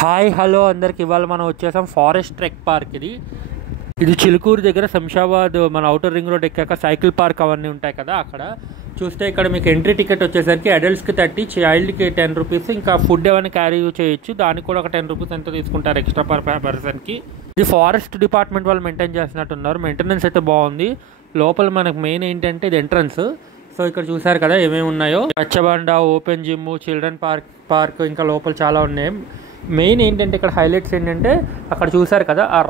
Hi hello అందరికి. ఇవాళ మనం వచ్చేసాం ఫారెస్ట్ ట్రెక్ పార్క్. ఇది చిలుకూరు దగ్గర శంషాబాద్ మన అవుటర్ రింగ్ రోడ్ ఎక్కాక సైకిల్ పార్క్ అవన్నీ ఉంటాయి కదా, అక్కడ చూస్తే ఇక్కడ మీకు ఎంట్రీ టికెట్ వచ్చేసరికి అడల్ట్స్కి 30, చైల్డ్కి 10 రూపీస్. ఇంకా ఫుడ్ ఏమైనా క్యారీ చేయొచ్చు, దానికి కూడా ఒక 10 రూపీస్ ఎంత తీసుకుంటారు ఎక్స్ట్రా పర్ పర్సన్కి. ఇది ఫారెస్ట్ డిపార్ట్మెంట్ వాళ్ళు మెయింటైన్ చేస్తున్నట్టున్నారు. మెయింటెనెన్స్ అయితే బాగుంది. లోపల మనకు మెయిన్ ఏంటంటే ఇది ఎంట్రన్స్. సో ఇక్కడ చూసారు కదా ఏమేమి ఉన్నాయో, రచ్చబండ, ఓపెన్ జిమ్, చిల్డ్రన్ పార్క్ ఇంకా లోపల చాలా ఉన్నాయి. మెయిన్ ఏంటంటే ఇక్కడ హైలైట్స్ ఏంటంటే అక్కడ చూసారు కదా ఆ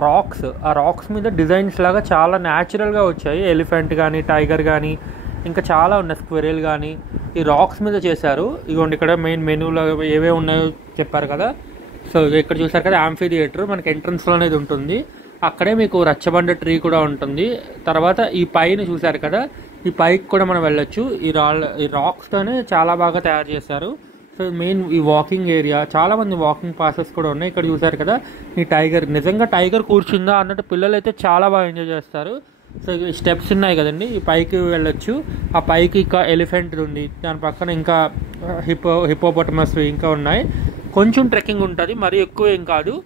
రాక్స్ మీద డిజైన్స్ లాగా చాలా న్యాచురల్గా వచ్చాయి. ఎలిఫెంట్ కానీ, టైగర్ కానీ, ఇంకా చాలా ఉన్నాయి, స్క్విరెల్ కానీ ఈ రాక్స్ మీద చేశారు. ఇదిగోండి ఇక్కడ మెయిన్ మెనూలో ఏవే ఉన్నాయో చెప్పారు కదా. సో ఇక్కడ చూసారు కదా యాంఫీ థియేటర్ మనకి ఎంట్రన్స్లో అనేది ఉంటుంది. అక్కడే మీకు రచ్చబండ ట్రీ కూడా ఉంటుంది. తర్వాత ఈ పైన చూసారు కదా, ఈ పైకి కూడా మనం వెళ్ళొచ్చు. ఈ రాక్స్తోనే చాలా బాగా తయారు చేశారు. సో మెయిన్ ఈ వాకింగ్ ఏరియా, చాలా మంది వాకింగ్ పాసెస్ కూడా ఉన్నాయి. ఇక్కడ చూసారు కదా ఈ టైగర్, నిజంగా టైగర్ కూర్చుందా అన్నట్టు పిల్లలు అయితే చాలా బాగా ఎంజాయ్ చేస్తారు. సో ఈ స్టెప్స్ ఉన్నాయి కదండి, ఈ పైకి వెళ్ళొచ్చు. ఆ పైకి ఇంకా ఎలిఫెంట్ ఉంది, దాని పక్కన ఇంకా హిపోపొటమస్ ఇంకా ఉన్నాయి. కొంచెం ట్రెక్కింగ్ ఉంటుంది, మరీ ఎక్కువ ఏం కాదు.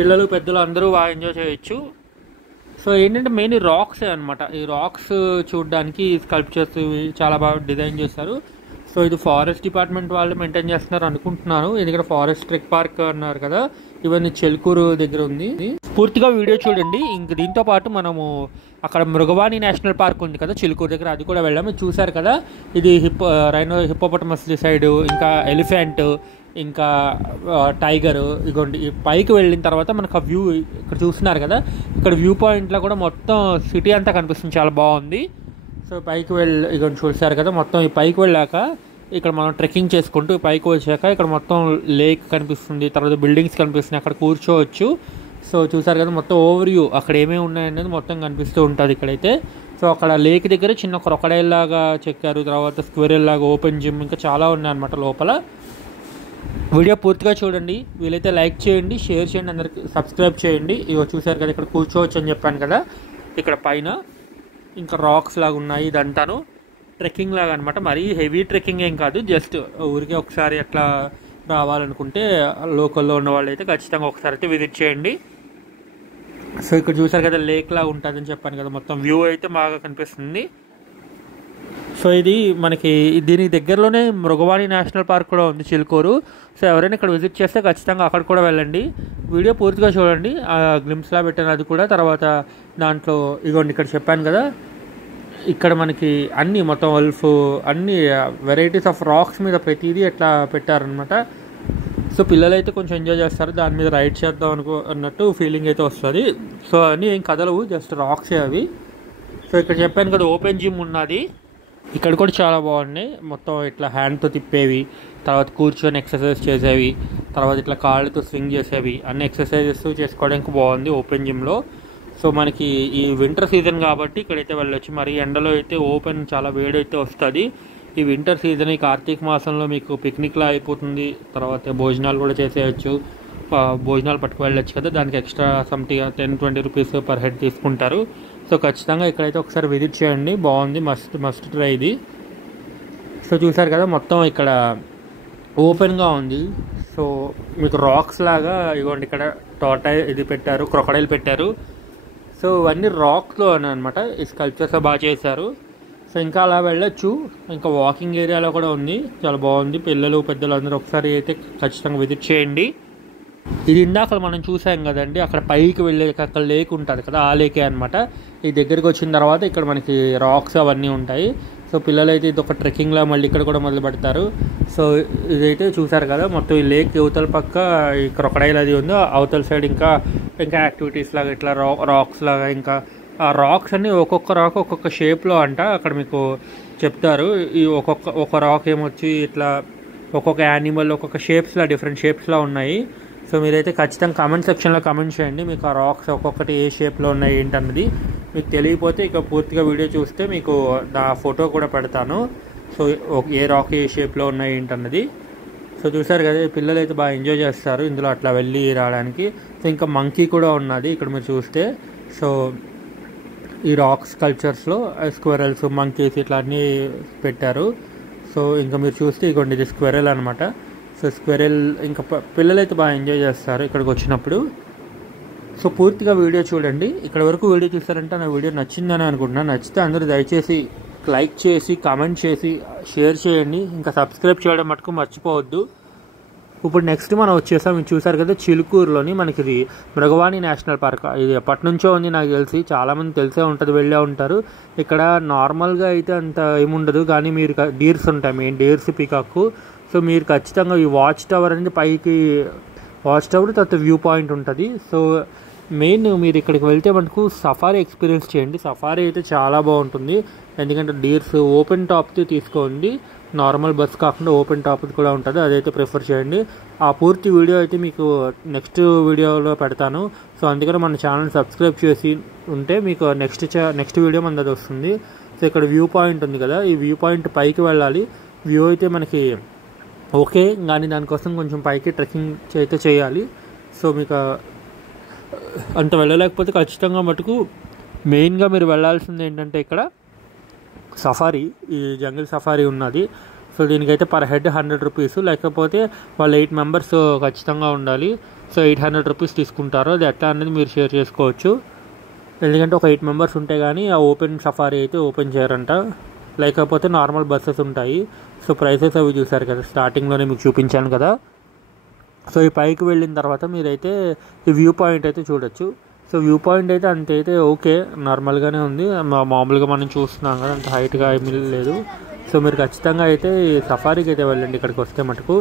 పిల్లలు పెద్దలు అందరూ బాగా ఎంజాయ్ చేయొచ్చు. సో ఏంటంటే మెయిన్ ఈ రాక్సే అనమాట. ఈ రాక్స్ చూడడానికి స్కల్ప్చర్స్ చాలా బాగా డిజైన్ చేస్తారు. సో ఇది ఫారెస్ట్ డిపార్ట్మెంట్ వాళ్ళు మెయింటైన్ చేస్తున్నారు అనుకుంటున్నాను, ఎందుకంటే ఫారెస్ట్ ట్రెక్ పార్క్ అన్నారు కదా. ఇవన్నీ చిలుకూరు దగ్గర ఉంది. పూర్తిగా వీడియో చూడండి. ఇంక దీంతో పాటు మనము అక్కడ మృగవాణి నేషనల్ పార్క్ ఉంది కదా చిలుకూరు దగ్గర, అది కూడా వెళ్ళాము. చూసారు కదా ఇది హిపోపొటమస్ సైడ్, ఇంకా ఎలిఫెంట్, ఇంకా టైగర్. ఇగోండి ఈ పైకి వెళ్ళిన తర్వాత మనకు ఆ వ్యూ ఇక్కడ చూస్తున్నారు కదా, ఇక్కడ వ్యూ పాయింట్లో కూడా మొత్తం సిటీ అంతా కనిపిస్తుంది, చాలా బాగుంది. సో పైకి ఇగోండి చూసారు కదా, మొత్తం ఈ పైకి వెళ్ళాక ఇక్కడ మనం ట్రెక్కింగ్ చేసుకుంటూ పైకి వచ్చాక ఇక్కడ మొత్తం లేక్ కనిపిస్తుంది, తర్వాత బిల్డింగ్స్ కనిపిస్తున్నాయి, అక్కడ కూర్చోవచ్చు. సో చూసారు కదా మొత్తం ఓవర్ వ్యూ అక్కడ ఏమేమి ఉన్నాయనేది మొత్తం కనిపిస్తూ ఉంటుంది ఇక్కడైతే. సో అక్కడ లేక్ దగ్గర చిన్న క్రొకడైల్ లాగా చెక్కారు, తర్వాత స్క్వేరెల్ లాగా, ఓపెన్ జిమ్, ఇంకా చాలా ఉన్నాయన్నమాట లోపల. వీడియో పూర్తిగా చూడండి, వీలైతే లైక్ చేయండి, షేర్ చేయండి, అందరికి సబ్స్క్రైబ్ చేయండి. ఇగో చూసారు కదా ఇక్కడ కూర్చోవచ్చు అని చెప్పాను కదా, ఇక్కడ పైన ఇంకా రాక్స్ లాగా ఉన్నాయి. ఇదంతాను ట్రెక్కింగ్ లాగా అనమాట, మరీ హెవీ ట్రెక్కింగ్ ఏం కాదు, జస్ట్ ఊరికే ఒకసారి అట్లా రావాలనుకుంటే లోకల్లో ఉన్న వాళ్ళు అయితే ఖచ్చితంగా ఒకసారి అయితే విజిట్ చేయండి. సో ఇక్కడ చూసారు కదా లేక్ లాగా ఉంటుందని చెప్పాను కదా, మొత్తం వ్యూ అయితే బాగా కనిపిస్తుంది. సో ఇది మనకి దీనికి దగ్గరలోనే మృగవాణి నేషనల్ పార్క్ కూడా ఉంది చిలుకూరు. సో ఎవరైనా ఇక్కడ విజిట్ చేస్తే ఖచ్చితంగా అక్కడ కూడా వెళ్ళండి. వీడియో పూర్తిగా చూడండి, గ్లిమ్స్లా పెట్టాను అది కూడా. తర్వాత దాంట్లో ఇగోండి ఇక్కడ చెప్పాను కదా, ఇక్కడ మనకి అన్నీ మొత్తం అన్ని వెరైటీస్ ఆఫ్ రాక్స్ మీద ప్రతిదీ ఎట్లా పెట్టారనమాట. సో పిల్లలైతే కొంచెం ఎంజాయ్ చేస్తారు, దాని మీద రైడ్ చేద్దాం అన్నట్టు ఫీలింగ్ అయితే వస్తుంది. సో అన్నీ ఏం కదలవు, జస్ట్ రాక్సే అవి. సో ఇక్కడ చెప్పాను కదా ఓపెన్ జిమ్ ఉన్నది, ఇక్కడ కూడా చాలా బాగున్నాయి. మొత్తం ఇట్లా హ్యాండ్తో తిప్పేవి, తర్వాత కూర్చొని ఎక్సర్సైజ్ చేసేవి, తర్వాత ఇట్లా కాళ్ళతో స్వింగ్ చేసేవి, అన్ని ఎక్సర్సైజెస్ చేసుకోవడానికి బాగుంది ఓపెన్ జిమ్లో. సో మనకి ఈ వింటర్ సీజన్ కాబట్టి ఇక్కడైతే వెళ్ళొచ్చు. మరి ఎండలో అయితే ఓపెన్ చాలా వేడైతే వస్తుంది. ఈ వింటర్ సీజన్ ఈ కార్తీక మాసంలో మీకు పిక్నిక్లా అయిపోతుంది. తర్వాత భోజనాలు కూడా చేసేయచ్చు, భోజనాలు పట్టుకు వెళ్ళొచ్చు కదా, దానికి extra something 10-20 rupees per head తీసుకుంటారు. సో ఖచ్చితంగా ఇక్కడైతే ఒకసారి విజిట్ చేయండి, బాగుంది, మస్ట్ ట్రై ఇది. సో చూసారు కదా మొత్తం ఇక్కడ ఓపెన్గా ఉంది. సో మీకు రాక్స్ లాగా ఇవ్వండి, ఇక్కడ ఇది పెట్టారు, క్రొకడైల్ పెట్టారు. సో ఇవన్నీ రాక్స్లో అనమాట, ఈ స్కల్ప్చర్స్ బాగా చేశారు. సో ఇంకా అలా వెళ్ళొచ్చు, ఇంకా వాకింగ్ ఏరియాలో కూడా ఉంది, చాలా బాగుంది. పిల్లలు పెద్దలు అందరూ ఒకసారి అయితే ఖచ్చితంగా విజిట్ చేయండి. ఇది ఇందాక మనం చూసాం కదండి, అక్కడ పైకి వెళ్ళే అక్కడ లేక్ ఉంటుంది కదా, ఆ లేకే అనమాట. ఈ దగ్గరికి వచ్చిన తర్వాత ఇక్కడ మనకి రాక్స్ అవన్నీ ఉంటాయి. సో పిల్లలైతే ఇది ఒక ట్రెక్కింగ్లా మళ్ళీ ఇక్కడ కూడా మొదలు పెడతారు. సో ఇదైతే చూసారు కదా మొత్తం ఈ లేక్ యువతల పక్క ఈ క్రొకడైల్ అది ఉందో, అవతల సైడ్ ఇంకా యాక్టివిటీస్ లాగా ఇట్లా రాక్స్ లాగా, ఇంకా ఆ రాక్స్ అన్ని ఒక్కొక్క రాక్ ఒక్కొక్క షేప్లో అంట అక్కడ మీకు చెప్తారు. ఈ ఒక రాక్ ఏమొచ్చి ఇట్లా ఒక్కొక్క యానిమల్ ఒక్కొక్క షేప్స్లో, డిఫరెంట్ షేప్స్లో ఉన్నాయి. సో మీరైతే ఖచ్చితంగా కామెంట్ సెక్షన్లో కామెంట్ చేయండి, మీకు ఆ రాక్స్ ఒక్కొక్కటి ఏ షేప్లో ఉన్నాయి ఏంటన్నది. మీకు తెలియకపోతే ఇక పూర్తిగా వీడియో చూస్తే మీకు నా ఫోటో కూడా పెడతాను. సో ఏ రాక్ ఏ షేప్లో ఉన్నాయి ఏంటన్నది. సో చూసారు కదా, పిల్లలు అయితే బాగా ఎంజాయ్ చేస్తారు ఇందులో అట్లా వెళ్ళి రావడానికి. సో ఇంకా మంకీ కూడా ఉన్నది ఇక్కడ మీరు చూస్తే. సో ఈ రాక్స్ కల్చర్స్లో స్క్వెరల్స్, మంకీస్ ఇట్లా అన్నీ పెట్టారు. సో ఇంకా మీరు చూస్తే ఇగోండి ఇది స్క్వెరల్ అనమాట. సో స్క్వెరెల్ ఇంకా పిల్లలు అయితే బాగా ఎంజాయ్ చేస్తారు ఇక్కడికి వచ్చినప్పుడు. సో పూర్తిగా వీడియో చూడండి. ఇక్కడ వరకు వీడియో చూస్తారంటే నా వీడియో నచ్చిందని అనుకుంటున్నాను. నచ్చితే అందరూ దయచేసి లైక్ చేసి కామెంట్ చేసి షేర్ చేయండి. ఇంకా సబ్స్క్రైబ్ చేయడం మటుకు మర్చిపోవద్దు. ఇప్పుడు నెక్స్ట్ మనం వచ్చేసాం, ఇది చూసారు కదా చిలుకూరులోని మనకి ఇది మృగవాణి నేషనల్ పార్క్. ఇది ఎప్పటి నుంచో ఉంది నాకు తెలిసి, చాలామంది తెలిసే ఉంటుంది, వెళ్ళే ఉంటారు. ఇక్కడ నార్మల్గా అయితే అంత ఏముండదు, కానీ మీరు డీర్స్ ఉంటాయి, మెయిన్ డీర్స్, పీకాక్. సో మీరు ఖచ్చితంగా ఈ వాచ్ టవర్ అనేది పైకి, వాచ్ టవర్ తర్వాత వ్యూ పాయింట్ ఉంటుంది. సో మెయిన్ మీరు ఇక్కడికి వెళ్తే మనకు సఫారీ ఎక్స్పీరియన్స్ చేయండి. సఫారీ అయితే చాలా బాగుంటుంది, ఎందుకంటే డీర్స్ ఓపెన్ టాప్ది తీసుకోండి, నార్మల్ బస్ కాకుండా ఓపెన్ టాప్ది కూడా ఉంటుంది, అదైతే ప్రిఫర్ చేయండి. ఆ పూర్తి వీడియో అయితే మీకు నెక్స్ట్ వీడియోలో పెడతాను. సో అందుకని మన ఛానల్ సబ్స్క్రైబ్ చేసి ఉంటే మీకు నెక్స్ట్ వీడియో మనది అది వస్తుంది. సో ఇక్కడ వ్యూ పాయింట్ ఉంది కదా, ఈ వ్యూ పాయింట్ పైకి వెళ్ళాలి. వ్యూ అయితే మనకి ఓకే, కానీ దానికోసం కొంచెం పైకి ట్రెక్కింగ్ అయితే చేయాలి. సో మీకు అంత వెళ్ళలేకపోతే ఖచ్చితంగా మటుకు మెయిన్గా మీరు వెళ్ళాల్సింది ఏంటంటే ఇక్కడ సఫారీ, ఈ జంగిల్ సఫారీ ఉన్నది. సో దీనికైతే పర్ హెడ్ 100 రూపీస్, లేకపోతే వాళ్ళు 8 మెంబర్స్ ఖచ్చితంగా ఉండాలి. సో 800 రూపీస్ తీసుకుంటారు. అది ఎట్లా అనేది మీరు షేర్ చేసుకోవచ్చు, ఎందుకంటే ఒక 8 మెంబర్స్ ఉంటే కానీ ఆ ఓపెన్ సఫారీ అయితే ఓపెన్ చేయరంట, లేకపోతే నార్మల్ బస్సెస్ ఉంటాయి. సో ప్రైసెస్ అవి చూసారు కదా, స్టార్టింగ్లోనే మీకు చూపించాను కదా. సో ఈ పైకి వెళ్ళిన తర్వాత మీరైతే ఈ వ్యూ పాయింట్ అయితే చూడొచ్చు. సో వ్యూ పాయింట్ అయితే అంతైతే ఓకే, నార్మల్గానే ఉంది, మామూలుగా మనం చూస్తున్నాం కదా, అంత హైట్గా ఏమీ లేదు. సో మీరు ఖచ్చితంగా అయితే ఈ సఫారీకి అయితే వెళ్ళండి ఇక్కడికి వస్తే మటుకు.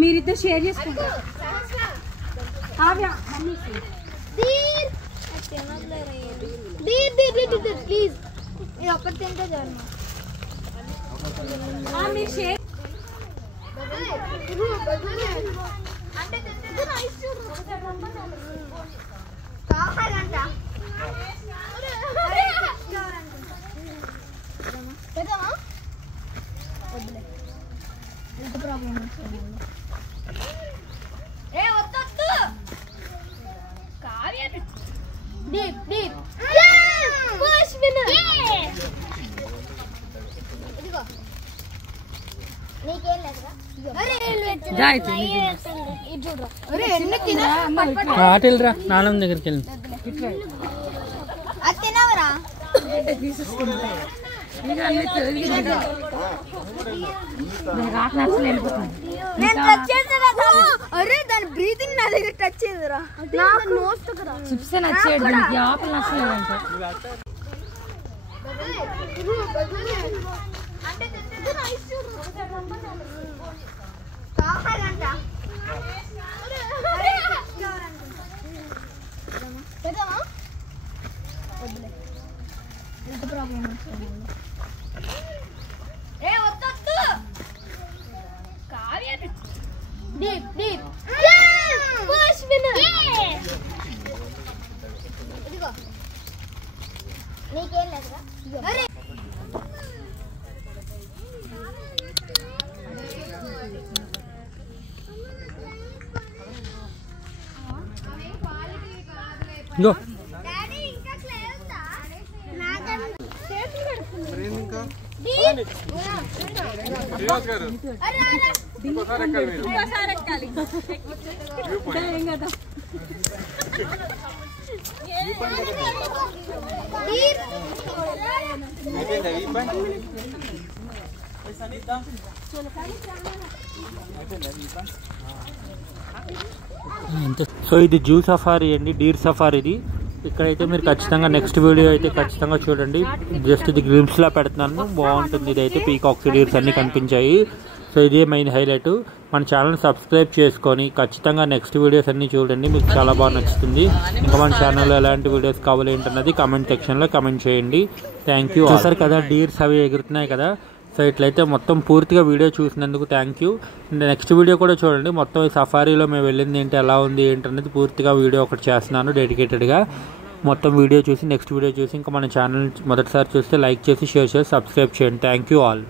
మీరిద్దరు షేర్ చేసుకుంటారు. ప్లీజ్ ఒక్కటి తింటే చాలు. మీరు షేర్ ఆటెళ్ళరా నాన్న దగ్గరికి వెళ్ళి అరే దాని బ్రీతింగ్ నా దగ్గర టచ్ అయిందిరా. చిప్స్ నచ్చేది, ఆకులు నచ్చలేదంటే నీకేం లేదురా. గో సో ఇది జూ సఫారీ అండి, డీర్ సఫారీది. ఇక్కడైతే మీరు ఖచ్చితంగా నెక్స్ట్ వీడియో అయితే ఖచ్చితంగా చూడండి. జస్ట్ ఇది గ్లిమ్స్లా పెడుతున్నాను, బాగుంటుంది. ఇదైతే పీకాక్స్, డీర్స్ అన్నీ కనిపించాయి. సో ఇదే మెయిన్ హైలైట్. మన ఛానల్ సబ్స్క్రైబ్ చేసుకొని ఖచ్చితంగా నెక్స్ట్ వీడియోస్ అన్నీ చూడండి, మీకు చాలా బాగా నచ్చుతుంది. ఇంకా మన ఛానల్లో ఎలాంటి వీడియోస్ కావాలి ఏంటన్నది కామెంట్ సెక్షన్లో కామెంట్ చేయండి. Thank you. చూసారు కదా డీర్స్ అవి ఎగురుతున్నాయి కదా. సో ఇట్లయితే మొత్తం పూర్తిగా వీడియో చూసినందుకు థ్యాంక్ యూ. నెక్స్ట్ వీడియో కూడా చూడండి. మొత్తం ఈ సఫారీలో మేము వెళ్ళింది ఏంటి, ఎలా ఉంది ఏంటనేది పూర్తిగా వీడియో ఒకటి చేస్తున్నాను డెడికేటెడ్గా. మొత్తం వీడియో చూసి నెక్స్ట్ వీడియో చూసి ఇంకా మన ఛానల్ మొదటిసారి చూస్తే లైక్ చేసి షేర్ చేసి సబ్స్క్రైబ్ చేయండి. Thank you all.